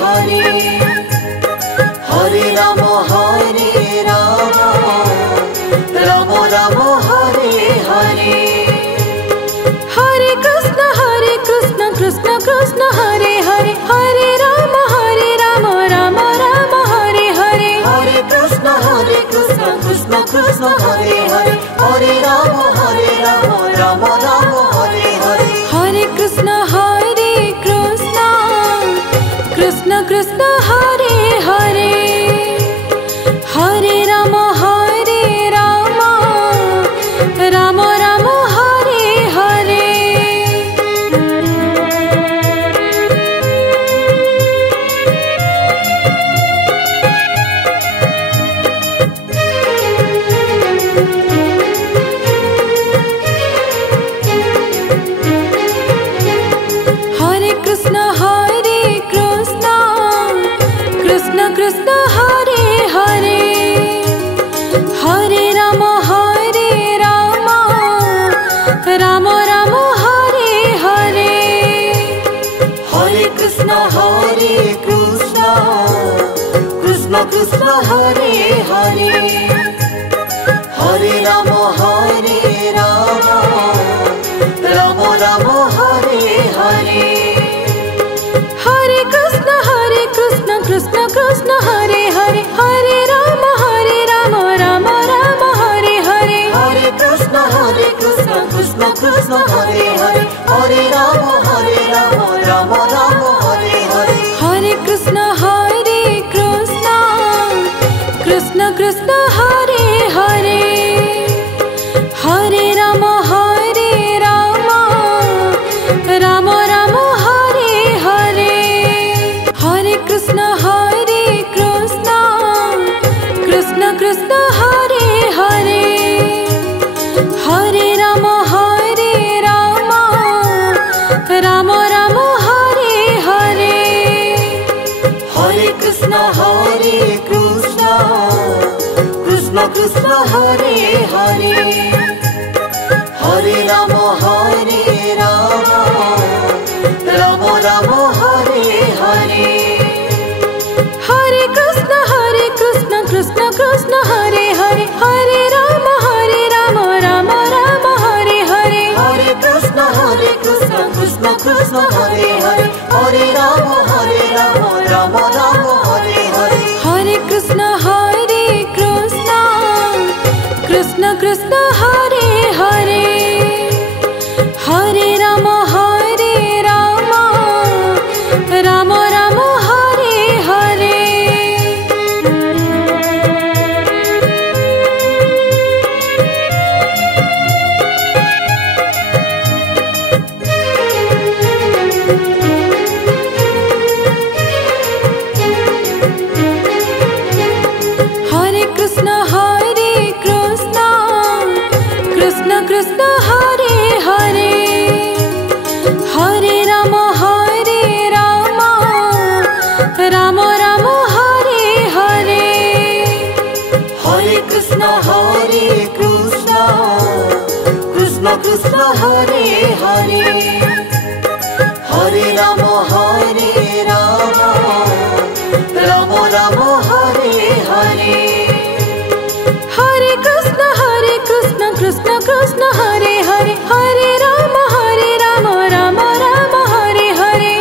Hare Hare Ram Ram Ram Hare Hare Hare Krishna Krishna Krishna Hare Hare Hare Ram Ram Ram Hare Hare Hare Krishna Krishna Krishna Hare Hare Hare Ram Ram Ram Hare Hare Hare Krishna Krishna Krishna Hare Hare Hare Ram Ram Ram Hare Hare Hare Krishna Krishna Krishna Hare Hare Hare Ram Ram Ram Hare Hare Hare Krishna Krishna Krishna Hare Hare Hare Ram Ram Ram Hare Hare Hare Krishna Krishna Krishna Hare Hare Hare Ram Ram Ram Hare Hare Hare Krishna Krishna Krishna Hare Hare Hare Ram Ram Ram Hare Hare Hare Krishna Krishna Krishna Hare Hare Hare Ram Ram Ram Hare Hare Hare Krishna Krishna Krishna Hare Hare Hare Ram Ram Ram Hare Hare Hare Krishna Krishna Krishna Hare Hare Hare Ram Ram Ram Hare Hare Hare Krishna Krishna Krishna Hare Hare Hare Ram Ram Ram Hare Hare Hare Krishna Krishna Krishna Hare Hare Hare Ram Ram Ram Hare Hare Hare Krishna Krishna Krishna Hare Hare Hare Ram Ram Ram Hare Hare Hare Krishna Krishna Hare Hare Hare Ram Ram Ram Hare Hare Hare Krishna Krishna Krishna Hare Hare Hare Ram Ram Hare Hare Hare Krishna Krishna Krishna Hare Hare Hare Ram Ram Ram Hare Hare Hare Krishna Krishna Krishna Hare Hare Hare Ram Ram Ram Hare Hare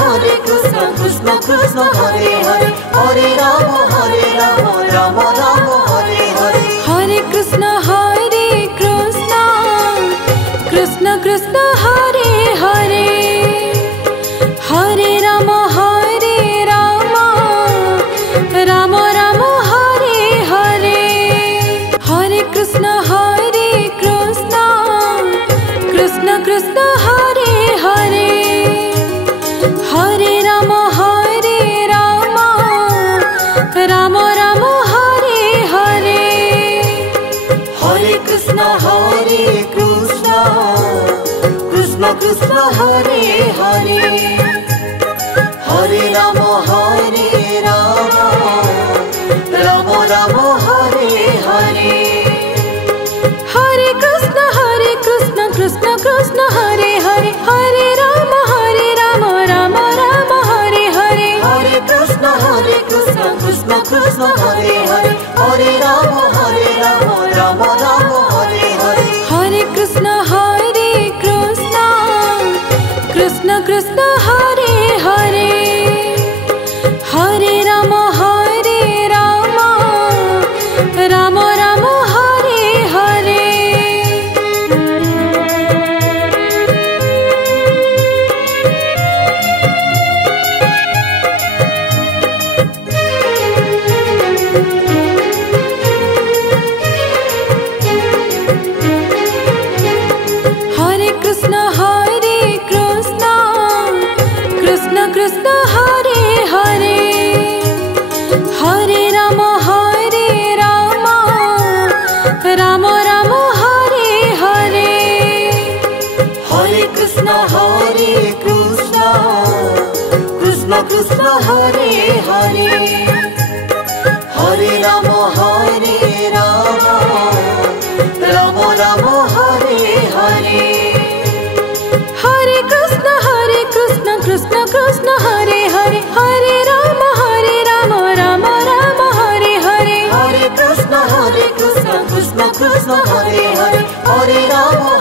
Hare Krishna Krishna Hare Hare Hare Ram Ram Ram Hare Hare Hare Krishna Krishna Krishna Hare Hare Hare Ram Ram Ram Hare Hare Hare Krishna Krishna Krishna Hare Hare Hare Ram Ram Ram Hare Hare Hare Krishna Krishna Krishna Hare Hare Hare Ram Ram Ram Hare Hare Hare Hare, Hare Rama Rama Rama Hare Hare, Hare Krishna Krishna Krishna Hare Hare, Hare Rama Rama Rama Hare Hare, Hare Krishna Krishna Krishna Hare Hare, Hare Rama Rama Rama Hare Hare, Hare Krishna Krishna Krishna Hare Hare, Hare Rama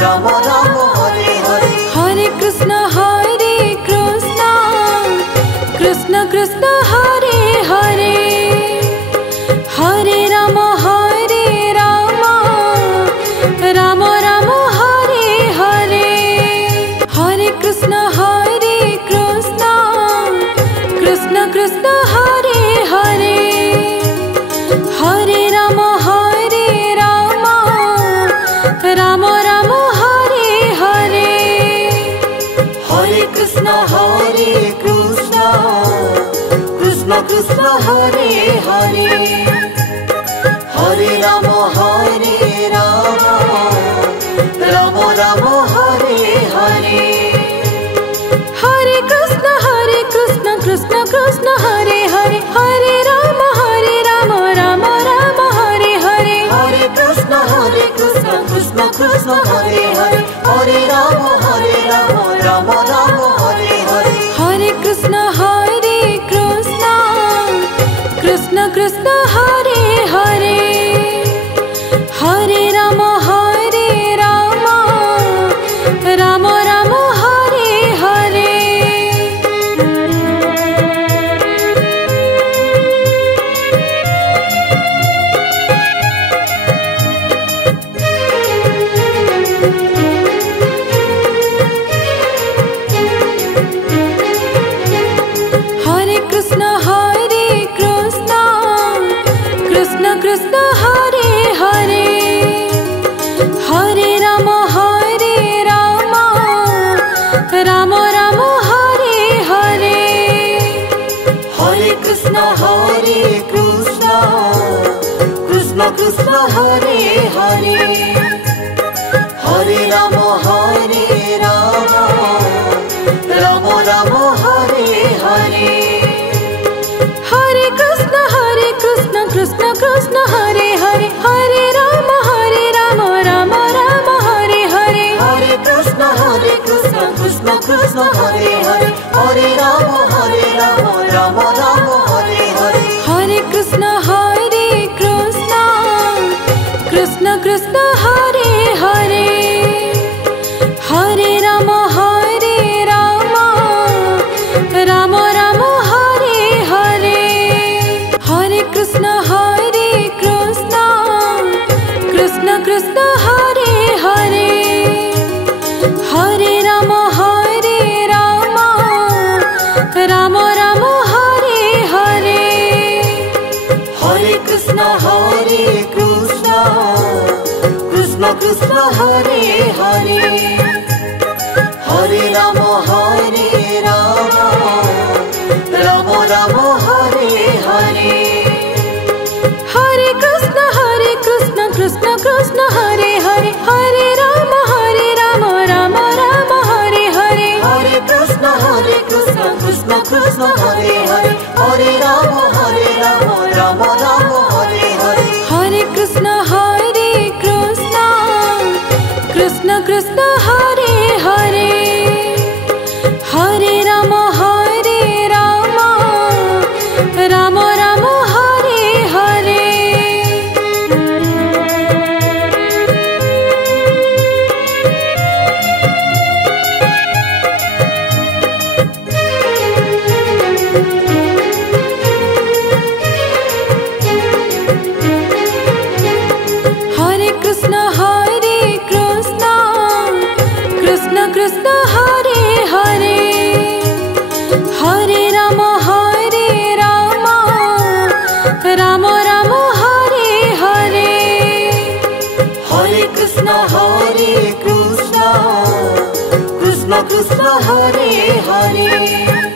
Rama Rama Hare Hare, Hare Krishna Krishna Krishna Hare Hare, Hare Rama Rama Rama Hare Hare, Hare Krishna Krishna Krishna Hare Hare, Hare Rama Rama Rama Hare Hare, Hare Krishna Krishna Krishna Hare Hare, Hare Rama Rama Rama Hare Hare, Hare Krishna Krishna Krishna Hare Hare, Hare Rama Rama Rama Hare Hare, Hare Krishna Krishna Krishna Hare Hare, Hare Rama Rama Rama Hare Hare, Hare Krishna Krishna Krishna Hare Hare, Hare Rama Rama Rama Hare Hare. Hare Krishna Krishna Krishna Hare Hare, Hare Rama Rama Rama Hare Hare, Hare Krishna Krishna Krishna Hare Hare, Hare Rama Rama Rama Hare Hare, Hare Krishna Krishna Krishna Hare Hare, Hare Rama Rama Rama Hare Hare, Hare Krishna Krishna Krishna Hare Hare, Hare Rama Rama Rama Hare Hare, Hare Krishna Krishna Krishna Hare Hare, Hare Rama Rama Rama Hare Hare, Hare Krishna Krishna Krishna Hare Hare, Hare Rama Rama Rama Hare Hare, Hare Krishna Krishna Krishna Hare Hare, Hare Rama Rama Rama Hare Hare, Hare Krishna Krishna Krishna Hare Hare, Hare Rama Rama Rama Hare Hare, Hare Krishna Krishna Krishna Hare Hare, Hare Rama Rama Rama Hare Hare, Hare Krishna Krishna Krishna Hare Hare, Hare Rama Rama Rama Hare Hare. Hare Krishna Krishna Hare Hare, Hare Rama Rama Rama Hare Hare, Hare Krishna Krishna Krishna Hare Hare,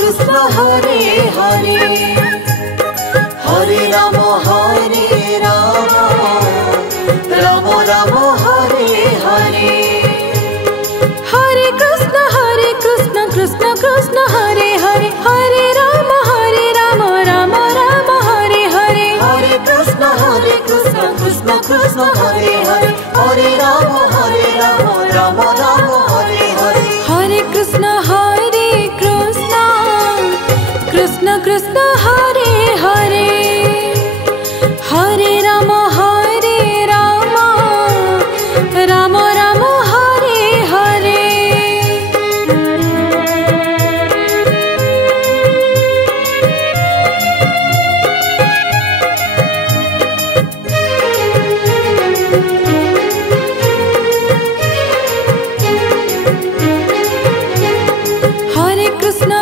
Krishna Hare Hare Hare Ram Ram Ram Hare Hare Hare Krishna Krishna Krishna Hare Hare Hare Ram Ram Ram Hare Hare Hare Krishna Krishna Krishna Hare Hare Hare Ram Ram Ram Hare Hare Hare Krishna Krishna Krishna Hare Hare Hare Ram Ram Ram Hare Hare Hare Krishna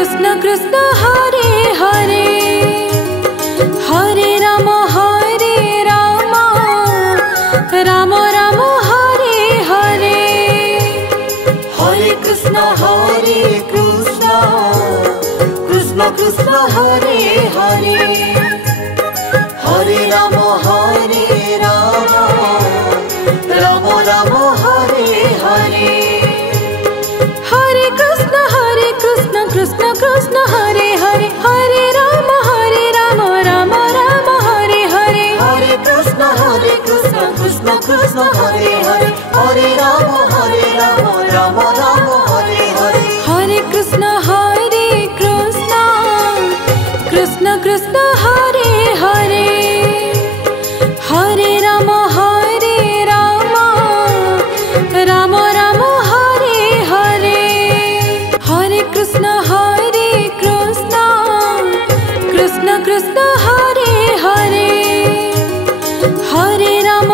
Krishna Krishna Hare Hare Hare Ram Ram Ram Hare Hare Hare Krishna Krishna Krishna Hare Hare Hare Ram Ram Ram Hare Hare Hare Krishna Krishna Krishna Hare Hare Hare Ram Ram Ram Hare Hare Hare Krishna Krishna Krishna Hare Hare Hare Ram Ram Ram Hare Hare Hare Krishna Krishna Krishna Hare Hare Hare Ram Ram Ram Hare Hare Hare Krishna Krishna Krishna Hare Hare Hare Ram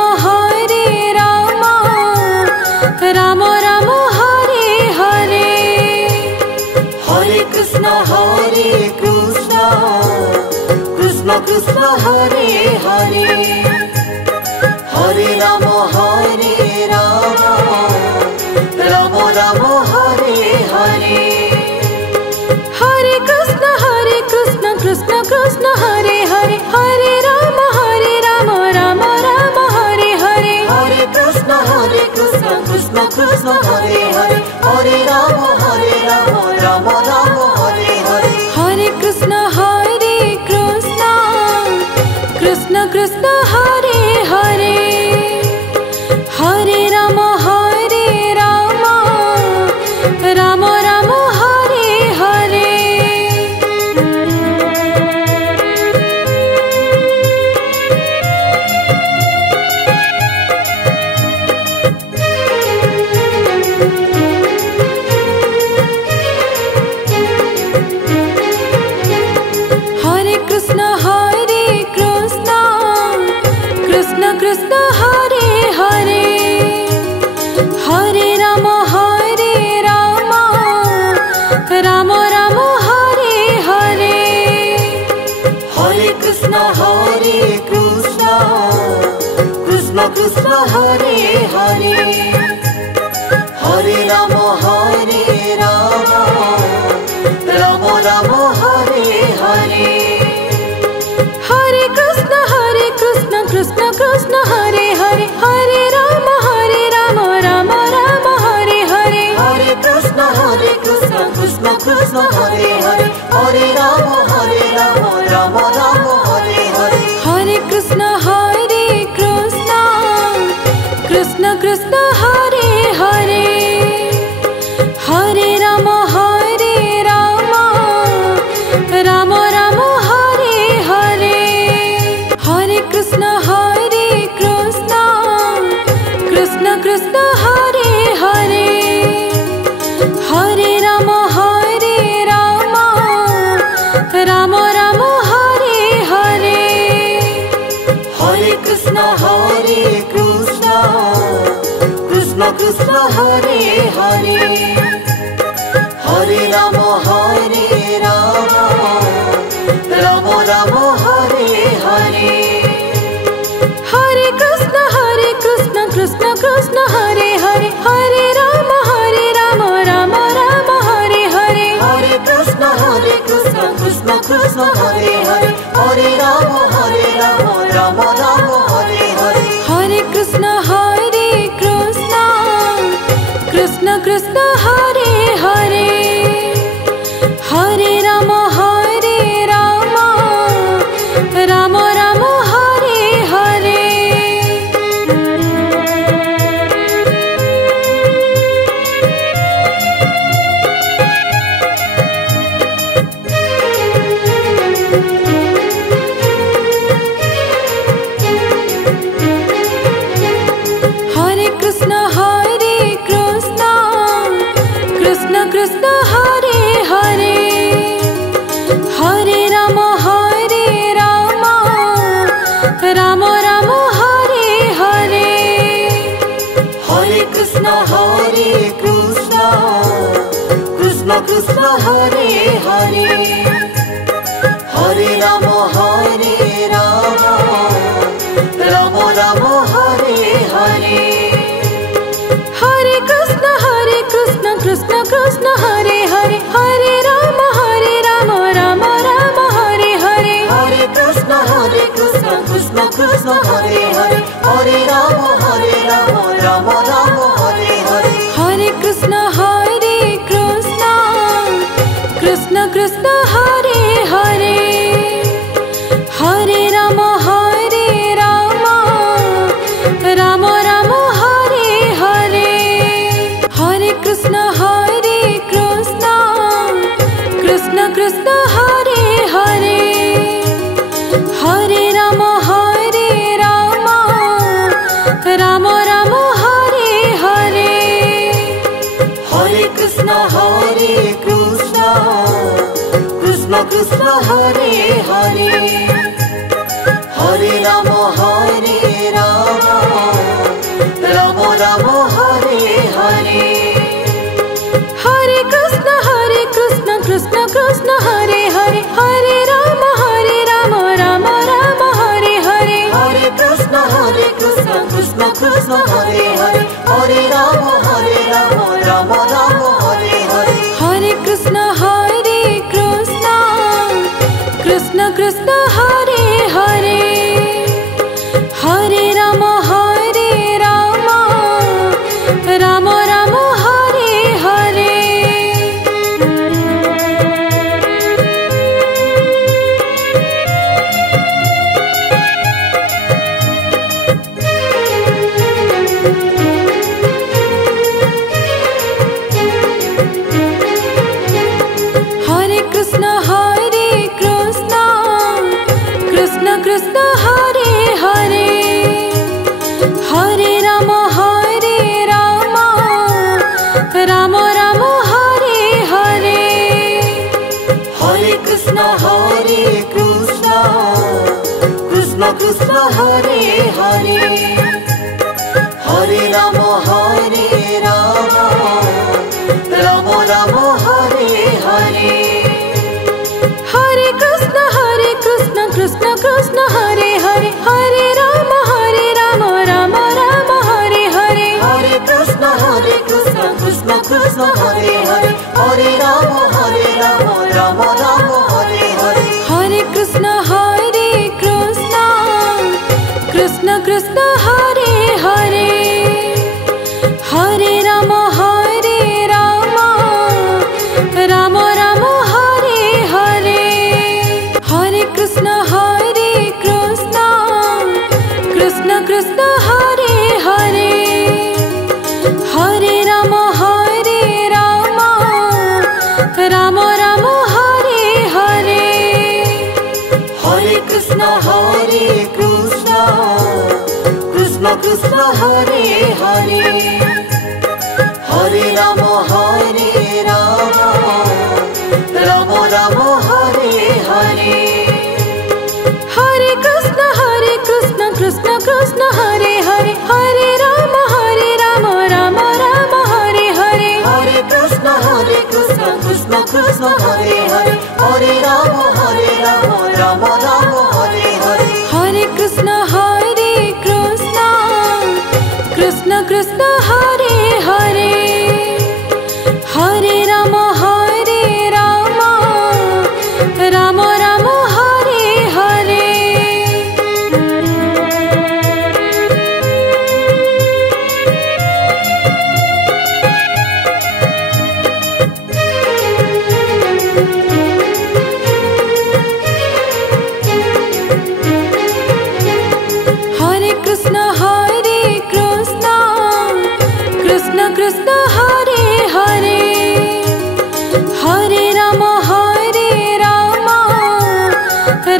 Ram Ram Hare Hare Hare Krishna Krishna Krishna Hare Hare Hare Ram Ram Ram Hare Hare Hare Krishna Krishna Krishna Hare Hare Hare Ram Ram Ram Hare Hare Hare Krishna Krishna Krishna Hare Hare Hare Ram Ram Ram Hare Hare Hare Krishna Krishna Krishna Hare Hare Hare Ram Ram Ram Hare Hare Hare Krishna Krishna Krishna Hare Hare Hare Ram Ram Ram Hare Hare Hare Krishna Krishna Krishna Hare Hare Hare Ram Ram Ram Hare Hare Hare Krishna Krishna Krishna Hare Hare Hare Ram Ram Ram Hare Hare Hare Krishna Krishna Krishna Hare Hare Hare Ram Ram Ram Hare Hare Hare Krishna Krishna Krishna Hare Hare Hare Ram Ram Ram Hare Hare Hare Krishna Krishna Krishna Hare Hare Hare Ram Ram Ram Hare Hare Hare Krishna Krishna Krishna Hare Hare Hare Ram Ram Ram Hare Hare Hare Krishna Krishna Krishna Hare Hare Hare Ram Ram Ram Krishna Krishna Hare Hare Hare Ram Ram Ram Hare Hare Hare Krishna Krishna Krishna Hare Hare Hare Ram Ram Ram Hare Hare Hare Krishna Krishna Krishna Hare Hare Hare Ram Ram Ram Hare Hare Hare Krishna Krishna Krishna Hare Hare Hare Ram Ram Ram Hare Hare Hare Krishna Krishna Krishna Hare Hare Hare Ram Ram Ram Hare Hare Hare Krishna Krishna Krishna Hare Hare Hare Ram Ram Ram Hare Hare Hare Krishna Krishna Krishna Hare Hare Hare Ram Ram Ram Hare Hare Hare Krishna Krishna Krishna Hare Hare Hare Ram Ram Ram Hare Hare Hare Krishna Krishna Krishna Hare Hare Hare Ram Ram Ram Hare Hare Hare Krishna Krishna Krishna Hare Hare Hare Ram Ram Ram Hare Hare Hare Krishna Krishna Krishna Hare Hare Hare Ram Ram Ram Hare Hare Hare Krishna Krishna Krishna Hare Hare Hare Ram Ram Ram Hare Hare Hare Krishna Krishna Krishna Hare Hare Hare Ram Ram Ram Hare Hare Hare Krishna Krishna Krishna Hare Hare Hare Ram Ram Ram Hare Hare Hare Krishna Krishna Krishna Hare Hare Hare Ram Ram Ram Hare Hare Hare Krishna Krishna Krishna Hare Hare Hare Ram Ram Ram Hare Hare Hare Krishna Krishna Krishna Hare Hare Hare Ram Ram Ram Hare Hare Hare Krishna Krishna Krishna Hare Hare Hare Ram Ram Ram Hare Hare Hare Krishna Krishna Krishna Hare Hare Hare Ram Ram Ram Hare Hare Hare Krishna Krishna Krishna Hare Hare Hare Ram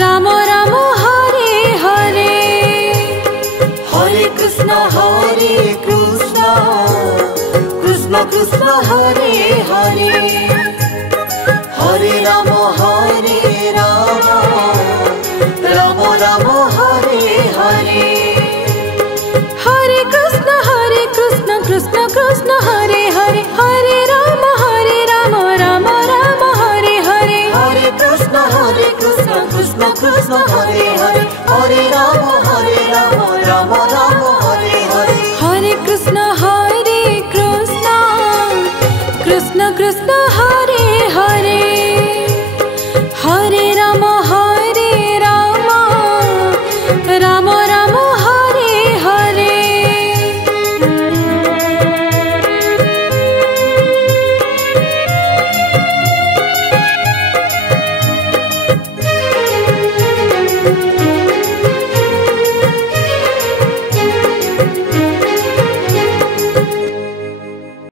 Ram Ram Hare Hare Hare Krishna Krishna Krishna Hare Hare Hare Ram Ram Ram Hare Hare Hare Krishna Krishna Krishna Hare Hare Hare Ram Ram Hare Hare Hare